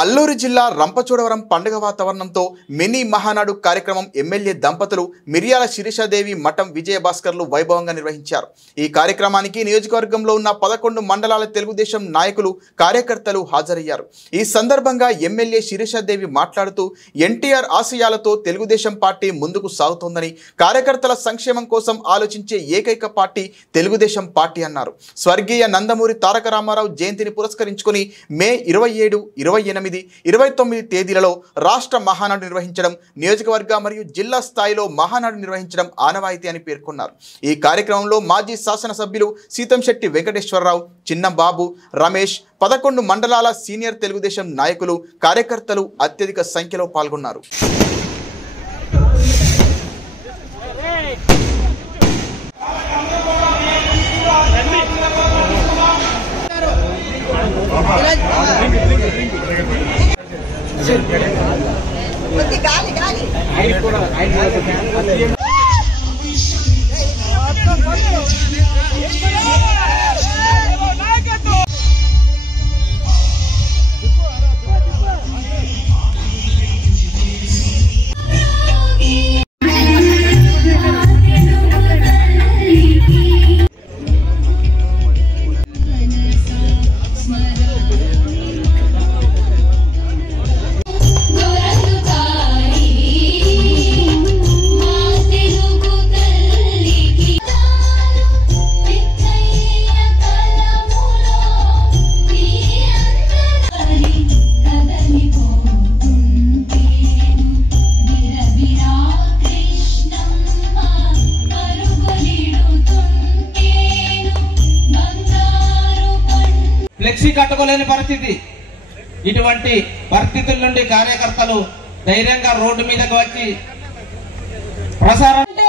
అల్లూరు జిల్లా రంపచోడవరం పండుగ వాతావరణంతో మినీ మహానాడు కార్యక్రమం ఎమ్మెల్యే దంపతులు మిర్యాల శిరీషాదేవి మఠం విజయభాస్కర్లు వైభవంగా నిర్వహించారు। ఈ కార్యక్రమానికి నియోజకవర్గంలో ఉన్న 11 మండలాల తెలుగుదేశం నాయకులు కార్యకర్తలు హాజరయ్యారు। ఈ సందర్భంగా ఎమ్మెల్యే శిరీషాదేవి మాట్లాడుతూ ఎన్టీఆర్ ఆశయాలతో తెలుగుదేశం పార్టీ ముందుకు సాగుతోందని, కార్యకర్తల సంక్షేమం కోసం ఆలోచించే ఏకైక పార్టీ తెలుగుదేశం పార్టీ అన్నారు। స్వర్గీయ నందమూరి తారక రామారావు జయంతిని పురస్కరించుకొని మే 27, 28, 29 తేదీలలో రాష్ట్ర మహానాడు నిర్వహించడం, నియోజకవర్గ మరియు జిల్లా స్థాయిలో మహానాడు నిర్వహించడం ఆనవాయితీ అని పేర్కొన్నారు। ఈ కార్యక్రమంలో మాజీ శాసనసభ్యులు సీతంశెట్టి వెంకటేశ్వరరావు, చిన్నబాబు, రమేష్, 11 మండలాల సీనియర్ తెలుగుదేశం నాయకులు, కార్యకర్తలు అత్యధిక సంఖ్యలో పాల్గొన్నారు। ఫ్లెక్సీ కట్టుకోలేని పరిస్థితి। ఇటువంటి పరిస్థితుల నుండి కార్యకర్తలు ధైర్యంగా రోడ్డు మీదకి వచ్చి ప్రసారం అంటే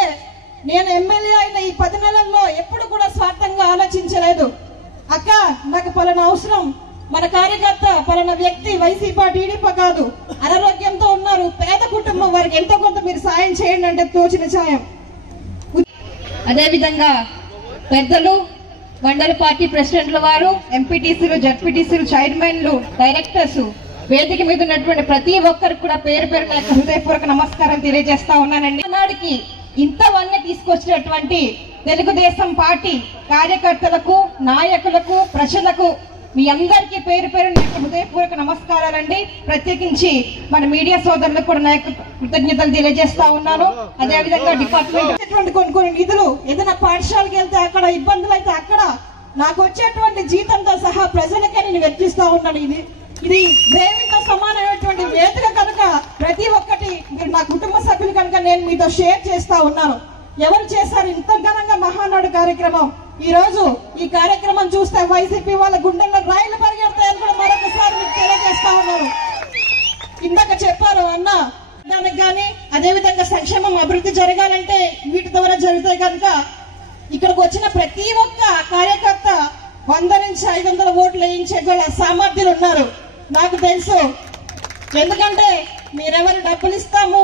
నేను ఎమ్మెల్యే అయిన ఈ 10 నెలల్లో ఎప్పుడు కూడా స్వార్థంగా ఆలోచించలేదు। అక్క నాకు పలానా అవసరం, మన కార్యకర్త పలానా వ్యక్తి వైసీపీ టీడీపీ కాదు, అనారోగ్యంతో ఉన్నారు, పేద కుటుంబం, వారికి ఎంతో కొంత మీరు సాయం చేయండి అంటే తోచిన సాయం। అదేవిధంగా పెద్దలు, మండల పార్టీ ప్రెసిడెంట్ల వారు, ఎంపీటీసీలు, జడ్పీటీసీలు, చైర్మన్లు, డైరెక్టర్స్, వేదిక మీద ఉన్నటువంటి ప్రతి ఒక్కరికి కూడా పేరు పేరున హృదయపూర్వక నమస్కారం తెలియజేస్తా ఉన్నానండి। నాడికి ఇంతవన్నీ తీసుకొచ్చినటువంటి తెలుగుదేశం పార్టీ కార్యకర్తలకు, నాయకులకు, ప్రజలకు మీ అందరికీ పేరు పేరున హృదయపూర్వక నమస్కారాలండి। ప్రత్యేకించి మన మీడియా సోదరులకు కూడా కృతజ్ఞతలు తెలియజేస్తా ఉన్నాను। అదేవిధంగా డిపార్ట్మెంట్ కొన్ని నిధులు ఏదైనా పాఠశాలకు వెళ్తే అక్కడ ఇబ్బందులు అయితే అక్కడ నాకు వచ్చేటువంటి జీతంతో సహా ప్రజలకే నేను వెచ్చిస్తా ఉన్నాను। ఇది దేవునితో సమానమైనటువంటి వేదిక కనుక ప్రతి ఒక్కటి మీరు నా కుటుంబ సభ్యులు కనుక నేను మీతో షేర్ చేస్తా ఉన్నాను। ఎవరు చేశారు ఇంత ఘనంగా మహానాడు కార్యక్రమం? ఈ రోజు ఈ కార్యక్రమం చూస్తే వైసీపీ వాళ్ళ గుండెల్లో రైలు పరిగెడతాయని కూడా మరొకసారి మీకు తెలియజేస్తా ఉన్నారు। ఇందాక చెప్పారు అన్న, దానికి కానీ అదేవిధంగా సంక్షేమం అభివృద్ధి జరగాలంటే వీటి ద్వారా జరుగుతాయి కనుక ఇక్కడికి వచ్చిన ప్రతి ఒక్క కార్యకర్త 100 నుంచి 500 ఓట్లు వేయించే సామర్థ్యులు ఉన్నారు నాకు తెలుసు। ఎందుకంటే మీరెవరు డబ్బులు ఇస్తాము,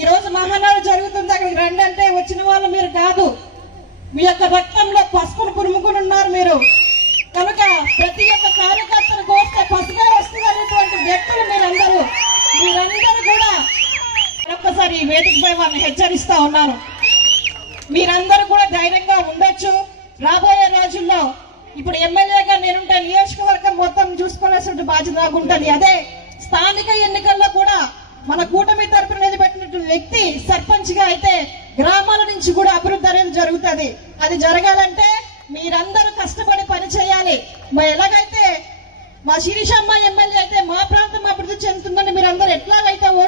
ఈ రోజు మహానాడు జరుగుతుంది అక్కడికి రండి అంటే వచ్చిన వాళ్ళు మీరు కాదు, మీ యొక్క రక్తంలో పసుపును పురుముకుని ఉన్నారు మీరు కనుక ప్రతి ఒక్క కార్యకర్తను కోస్తే పసుపే వస్తుంది అనేటువంటి వ్యక్తులు మీరందరూ కూడా ఒక్కసారి ఈ వేదికపై వారిని హెచ్చరిస్తా ఉన్నాను। మీరందరూ కూడా ధైర్యంగా ఉండొచ్చు। రాబోయే రోజుల్లో ఇప్పుడు ఎమ్మెల్యేగా నేనుంటే నియోజకవర్గం మొత్తం చూసుకోవాల్సిన బాధ్యత నాకు ఉంటుంది। అదే స్థానిక ఎన్నికల్లో కూడా మన కూటమి తరపున నిలబెట్టినటువంటి వ్యక్తి సర్పంచ్ గా అయితే గ్రామాల నుంచి కూడా అభివృద్ధి అనేది జరుగుతుంది। అది జరగాలంటే మీరందరూ కష్టపడి పని చేయాలి। ఎలాగైతే మా శిరీషమ్మ ఎమ్మెల్యే అయితే మా ప్రాంతం అభివృద్ధి చెందుతుందని మీరందరూ ఎట్లాగైతే